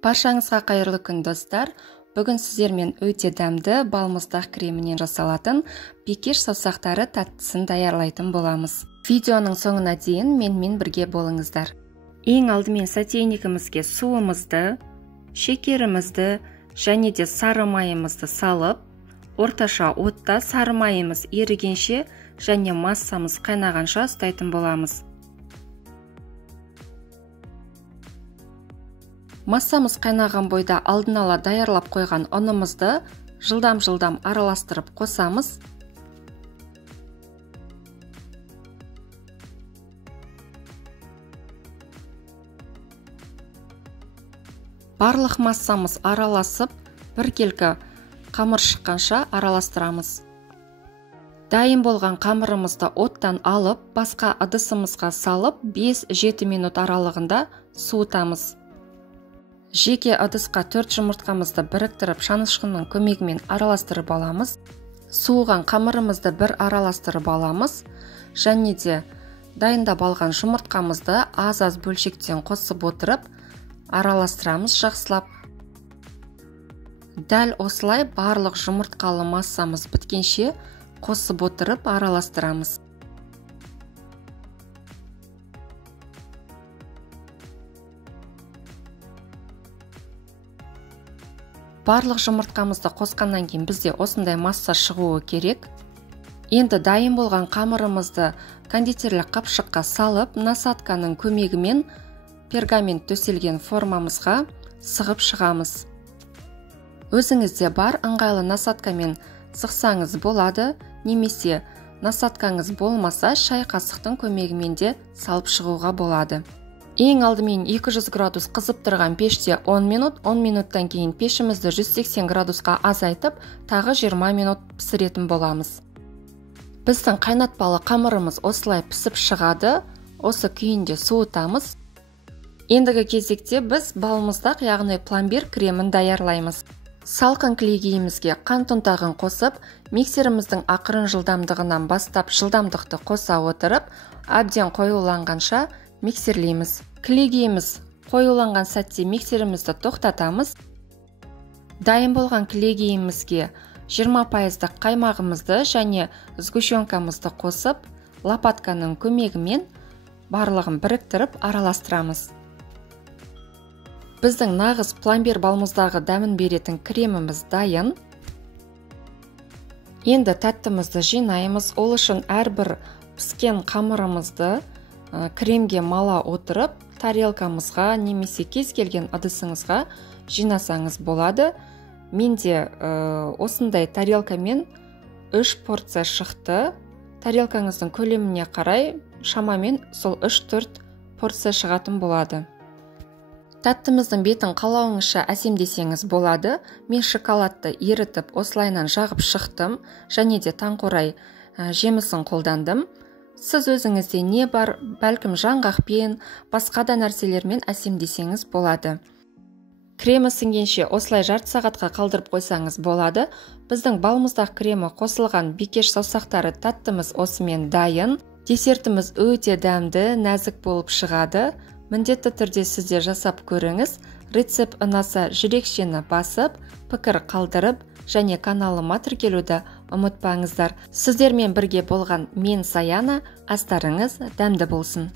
Баршаңызға қайырлы күн достар. Бүгін сіздермен өте дәмді балмұздақ кремінен жасалатын бикеш саусақтары таттысын даярлайтын боламыз. Видеоның соңына дейін менімен бірге болыңыздар. Ең алдымен сотейнигімізге суымызды, шекерімізді және де сары майымызды салып, орташа отта сары майымыз ерігенше және массамыз қайнағанша ұстайтын боламыз. Массамыз қайнаған бойда алдын ала даярлап қойған ұнымызды жылдам-жылдам араластырып қосамыз. Барлық массамыз араласып, біркелкі қамыр шыққанша араластырамыз. Дайын болған қамырымызды оттан алып, басқа ыдысымызға салып, 5-7 минут аралығында суытамыз. Жеке ыдысқа 4 жұмыртқамызды біріктіріп, шанышқының көмегімен араластырып аламыз. Суыған қамырымызды бір араластырып аламыз. Және де дайындап алған жұмыртқамызды аз-аз бөлшектен қосып отырып, араластырамыз жақсылап. Дәл осылай барлық жұмыртқалы массамыз біткенше қосып отырып араластырамыз. Барлық жұмыртқамызды қосқаннан кейін бізде осындай масса шығуы керек. Енді дайын болған қамырымызды кондитерлік қапшыққа салып, насадканың көмегімен пергамент төселген формамызға сығып шығамыз. Өзіңізде бар ыңғайлы насадкамен сықсаңыз болады, немесе насадкаңыз болмаса шай қасықтың көмегімен де салып шығуға болады. Ең алдымен 200 градус қызып тұрған пеште 10 минут, 10 минуттан кейін пешімізді 180 градусқа азайтып, тағы 20 минут пісіретін боламыз. Біздің қайнатпалы қамырымыз осылай пісіп шығады, осы күйінде суытамыз. Ендігі кезекте біз балмұздақ, яғни пломбир кремін даярлаймыз. Салқын кілегейімізге қант ұнтағын қосып, миксеріміздің ақырын жылдамдығынан бастап жылдамдықты қоса отырып, әбден қоюланғанша миксерлейміз. Кілегейіміз қоюланған сәтте миксерімізді тоқтатамыз. Дайын болған кілегейімізге 20% қаймағымызды және сгущенкамызды қосып, лопатканың көмегімен барлығын біріктіріп араластырамыз. Біздің нағыз пломбир балмұздағы дәмін беретін креміміз дайын. Енді тәттімізді жинаймыз. Ол үшін әрбір піскен қамырымызды кремге мала отырып, тарелкамызға немесе кез келген ыдысыңызға жинасаңыз болады. Менде осындай тарелкамен 3 порция шықты. Тарелкаңыздың көлеміне қарай шамамен сол 3-4 порция шығатын болады. Тәттіміздің бетін қалауыңызша әсемдесеңіз болады. Мен шоколадты ерітіп осылайынан жағып шықтым, және де таңқурай жемісін қолдандым. Сіз өзіңізде не бар, бәлкім жаңғақпен, басқа да нәрселермен әсемдесеңіз болады. Кремі сіңгенше осылай жарты сағатқа қалдырып қойсаңыз болады. Біздің балмұздақ кремі қосылған бикеш саусақтары тәттіміз осымен дайын. Десертіміз өте дәмді, нәзік болып шығады. Міндетті түрде сіздер жасап көріңіз. Рецепт ұнаса жүрекшені басып, пікір қалдырып, және каналыма тіркелуді ұмытпаңыздар. Сіздермен бірге болған мен Саяна, астарыңыз дәмді болсын.